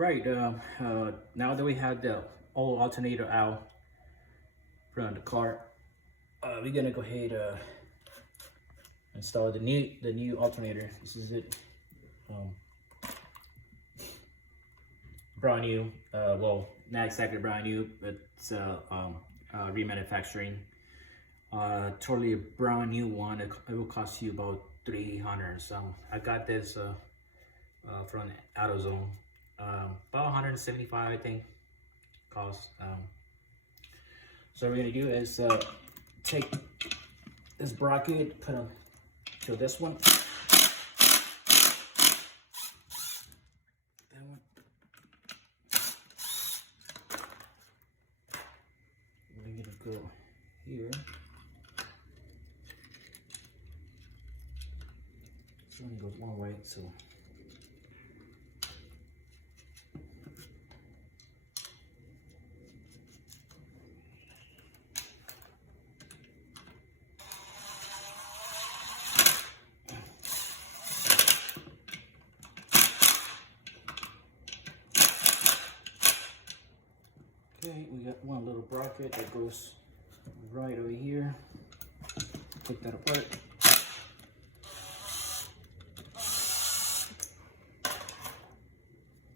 Right, now that we have the old alternator out from the car, we're gonna go ahead install the new alternator. This is it, brand new. Well, not exactly brand new, but it's remanufacturing. Totally a brand new one. It will cost you about 300 or some. I got this from AutoZone. About 175, I think, cost. So what we're gonna do is take this bracket, put them to this one. That one. We're gonna go here. This one goes one way, so. Okay, we got one little bracket that goes right over here. Take that apart.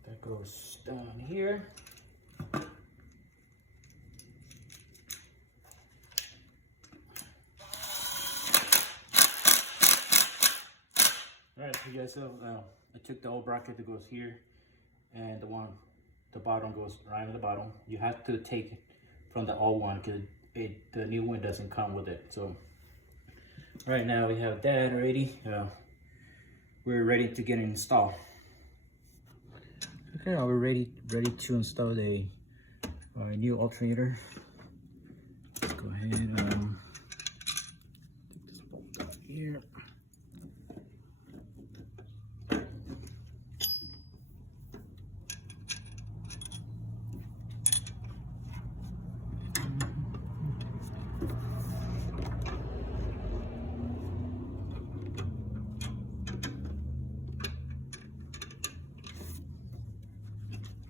That goes down here. Alright, so you guys, I took the old bracket that goes here, and the bottom goes right at the bottom. You have to take it from the old one because the new one doesn't come with it. So right now we have that already. We're ready to get it installed. Okay, now we're ready to install the new alternator. Let's go ahead. Take this bolt out here.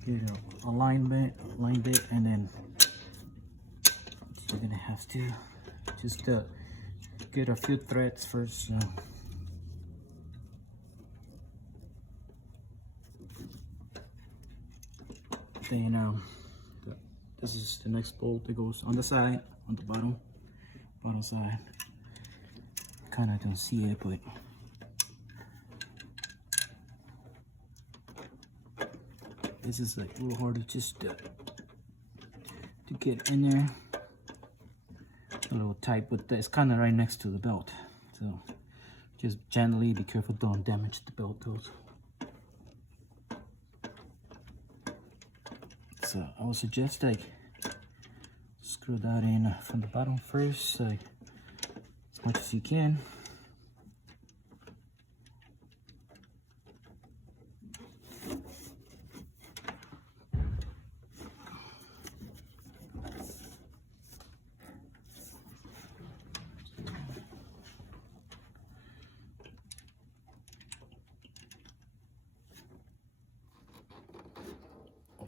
Get an alignment, and then you're gonna have to just get a few threads first. Then this is the next bolt that goes on the side, on the bottom side. Kind of don't see it, but this is like a little hard to just to get in there. A little tight, but it's kind of right next to the belt. So just gently, be careful, don't damage the belt though. So I would suggest like screw that in from the bottom first, like as much as you can.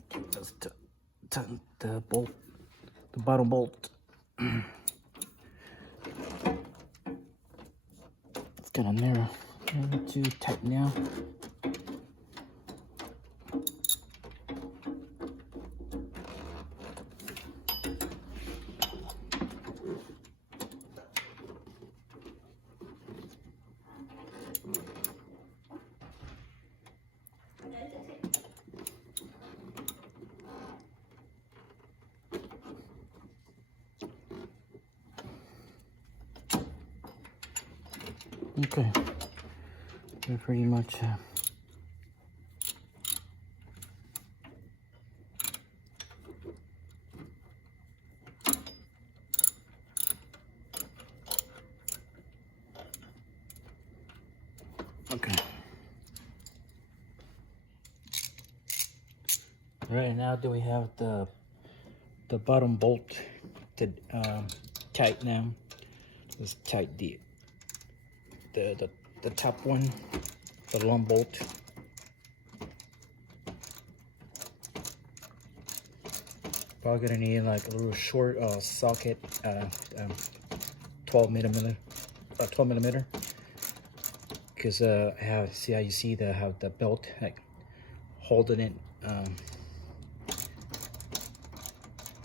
Okay, let's tighten the bolt, the bottom bolt. It's kind of narrow. Not too tight now. Okay, we're pretty much okay. All right, now that we have the bottom bolt to tight now, let's tighten the top one, the long bolt. Probably gonna need like a little short socket, 12 millimeter, 12 millimeter. Because I have, see how you see have the belt like holding it,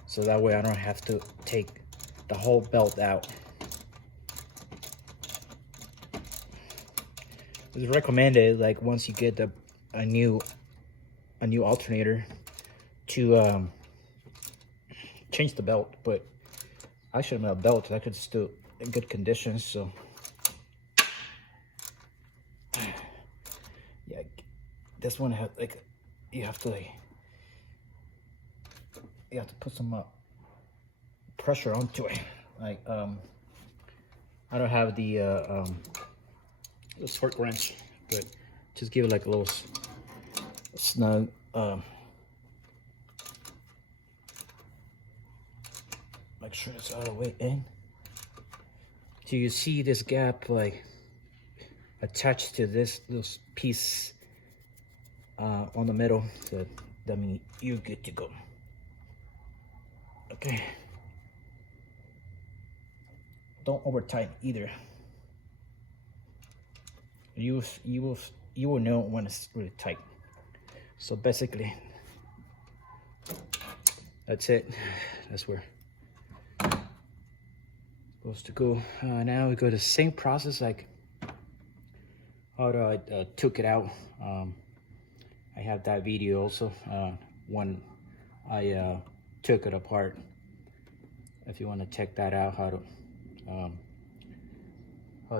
so that way I don't have to take the whole belt out. It's recommended, like once you get a new alternator, to change the belt, but I should have a belt that could still in good condition. So yeah, this one has like you have to put some pressure onto it. Like I don't have the torque wrench, but just give it like a little snug make sure it's all the way in. So you see this gap like attached to this piece on the middle, so that means you're good to go. Okay, don't over tighten either. You will know when it's really tight. So basically that's it. That's where it's supposed to go. Now we go the same process like how I took it out. I have that video also when I took it apart. If you want to check that out, how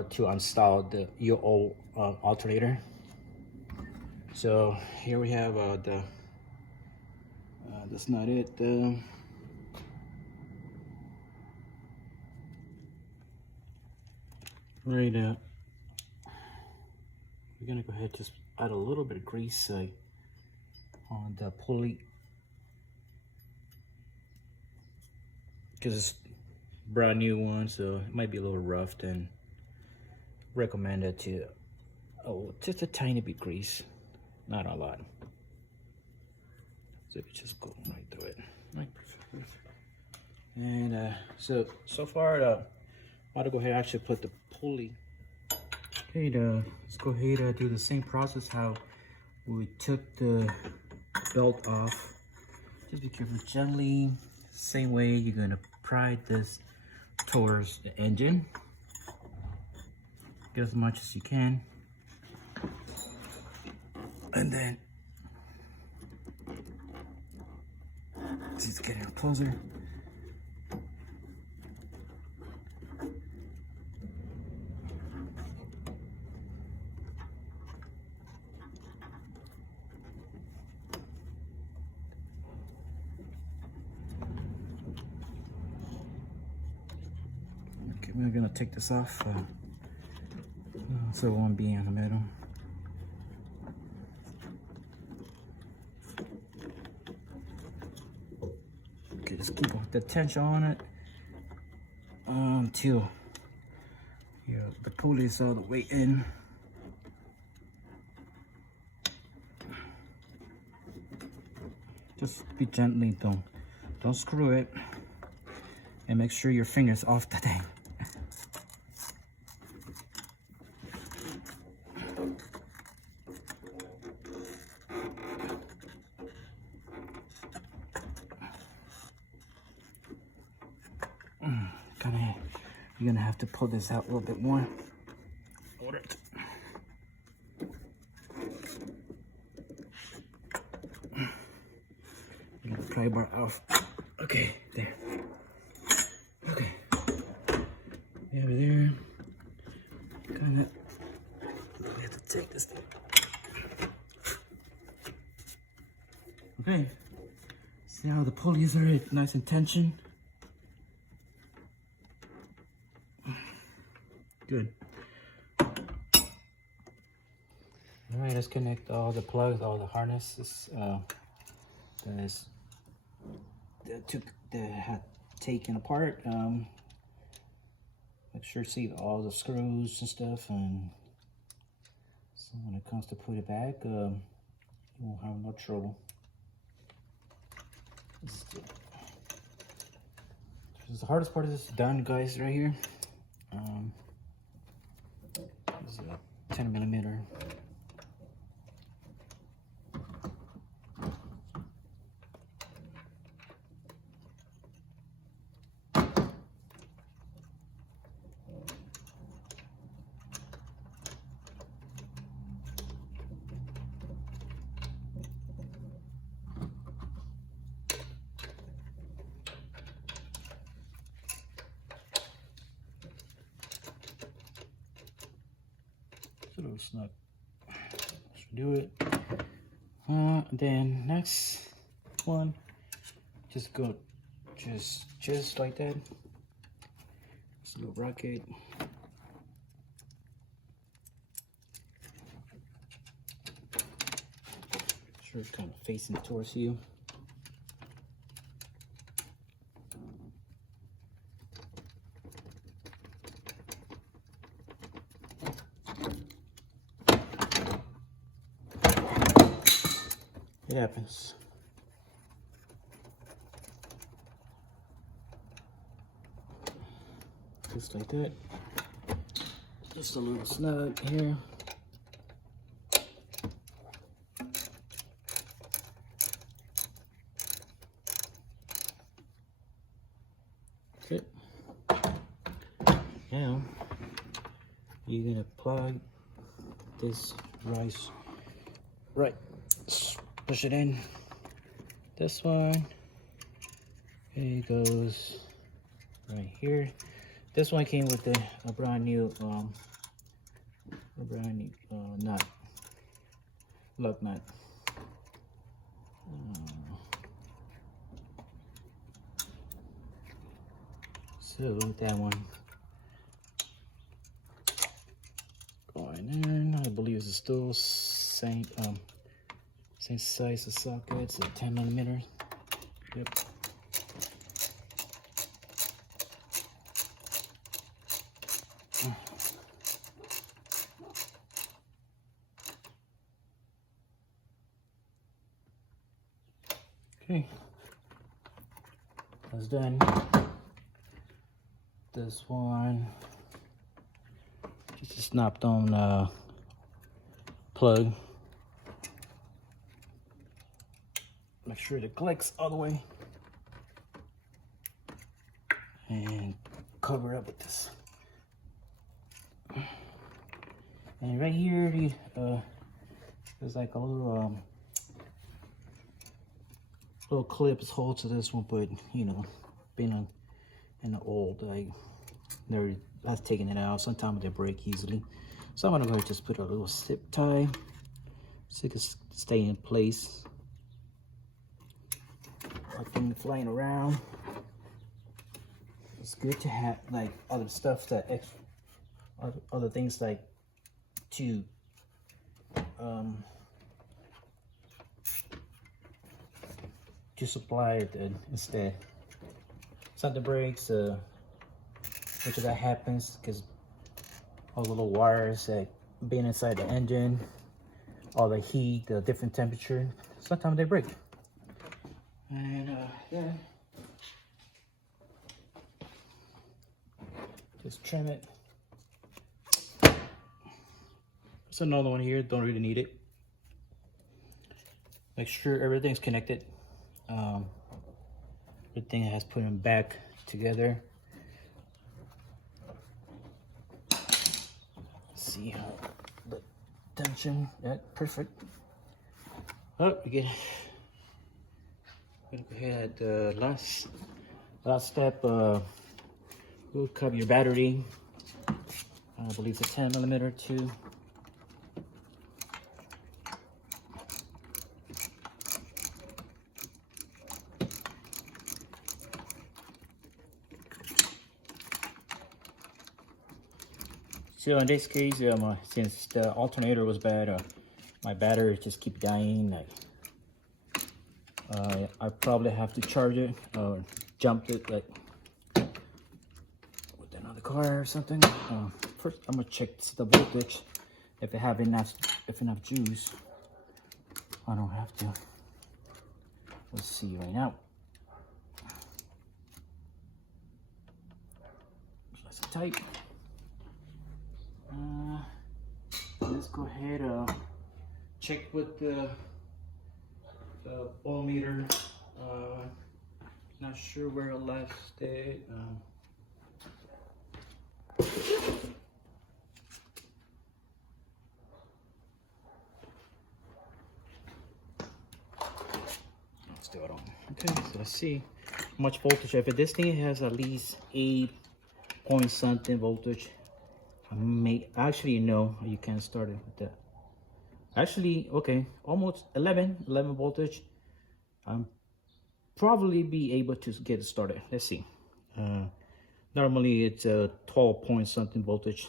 to install your old alternator. So here we have that's not it. Right now, we're gonna go ahead just add a little bit of grease on the pulley, because it's brand new one, so it might be a little rough. Then recommended to just a tiny bit grease, not a lot. So we just go right through it, right, perfectly. And so far, I'll go ahead and actually put the pulley. Okay, let's go ahead and do the same process how we took the belt off. Just be careful, gently. Same way you're gonna pry this towards the engine. Get as much as you can, and then just getting closer. Okay, we're gonna take this off. So it won't be in the middle. Okay, just keep the tension on it until the pulley is all the way in. Just be gently, don't screw it, and make sure your finger's off the thing. You're gonna have to pull this out a little bit more. Get the pry bar off. Okay, there. Okay. Yeah, over there. Kinda. We have to take this thing. Okay. See how the pulleys are nice and tension. Good. All right, let's connect all the plugs, all the harnesses that had taken apart. Make sure to see all the screws and stuff, and so when it comes to put it back, you won't have no trouble. The hardest part is done, guys, right here. This is a 10mm. So it's not. Should do it. Then next one, just go, just like that. Just a little rocket. Sure, it's kind of facing towards you. It happens. Just like that. Just a little snug here. Okay. Now you're gonna plug this right. Push it in. This one. It goes right here. This one came with a brand new nut, lug nut. So that one going in. I believe it's still same size of socket. It's a 10mm. Yep. Okay, that's done. This one, just a snapped on plug. Make sure it clicks all the way, and cover it up with this. And right here, there's like a little clips hold to this one, but you know, being in the old, I've taken it out. Sometimes they break easily, so I'm gonna go ahead and just put a little zip tie so it can stay in place. Nothing flying around. It's good to have like other stuff that other things like to supply it instead. Something breaks, which that happens because all the little wires that being inside the engine, all the heat, the different temperature, sometimes they break. And yeah, just trim it. There's another one here, don't really need it. Make sure everything's connected. Everything has put them back together. Let's see how the tension, that perfect. Oh, we get. Gonna go ahead at the last step. We'll cover your battery. I believe it's a 10mm too. So in this case, since the alternator was bad, my battery just keep dying. I probably have to charge it or jump it like with another car or something. First, I'm gonna check the voltage. If it have enough juice, I don't have to. Let's see right now. tight. Let's go ahead check with the oil meter. Not sure where I left it. Still on. Okay, so let's see how much voltage. If this thing has at least 8 point something voltage, I may actually no, you can't start it with that. Actually, okay, almost 11 voltage. Probably be able to get it started. Let's see. Normally it's a 12 point something voltage,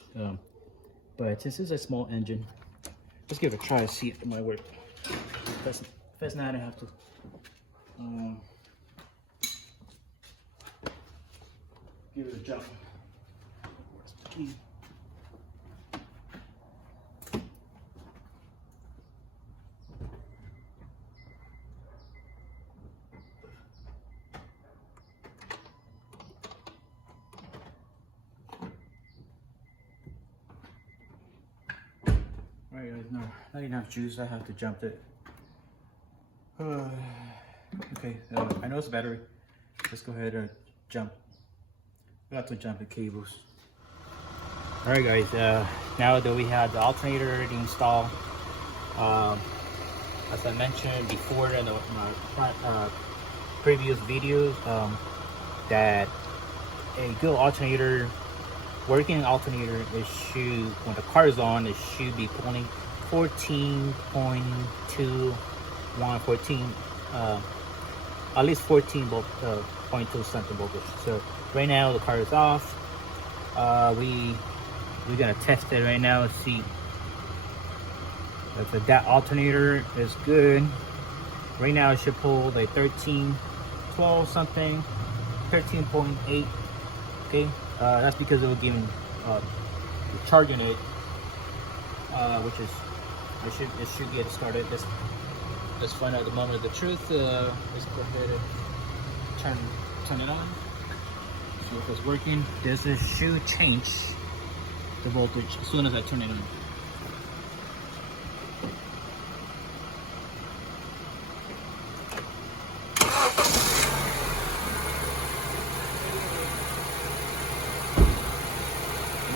but this is a small engine. Let's give it a try, see if it might work. If it's not, I have to give it a jump. Where's the key? Right guys, no, not enough juice. I have to jump it. Okay, I know it's a battery. Let's go ahead and jump. We have to jump the cables. All right guys, now that we have the alternator installed, as I mentioned before in the previous videos, that a good alternator, working alternator, it should, when the car is on, it should be pulling 14.2, 14, at least 14.2 something voltage. So right now the car is off. We're gonna test it right now and see if that alternator is good. Right now it should pull like 13, 12 something, 13.8. Okay, that's because it was giving charging it, which is it should get started. Let's find out the moment of the truth. Let's go ahead and turn it on. See if it's working. This should change the voltage as soon as I turn it on.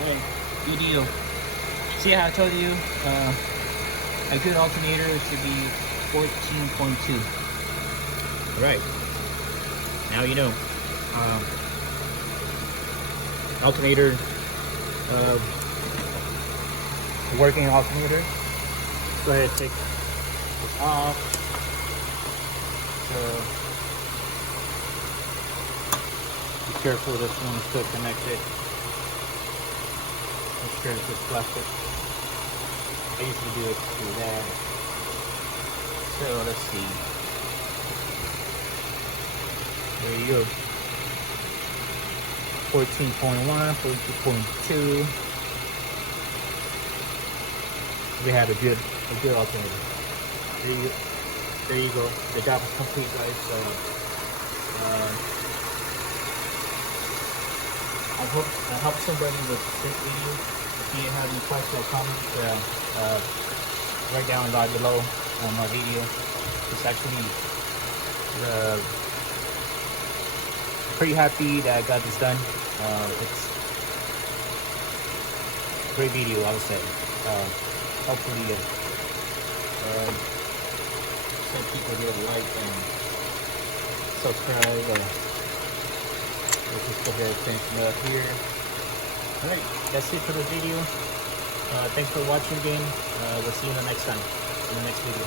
Okay, good deal. See how I told you, a good alternator should be 14.2. All right, now you know. Alternator, working alternator. Go ahead and take this off. So be careful, this one's still connected. Make sure it's just plastic. I usually do it through that. So let's see. There you go. 14.1, 14.2. We have a good alternator. There you go. The job is complete, guys. So I hope somebody with this video. If you have any questions or comments, write down below on my video. It's actually pretty happy that I got this done. It's a great video, I would say. Hopefully some people will like and subscribe. Let's just go ahead and finish it up here. Alright, that's it for the video. Thanks for watching again. We'll see you in the next time, in the next video.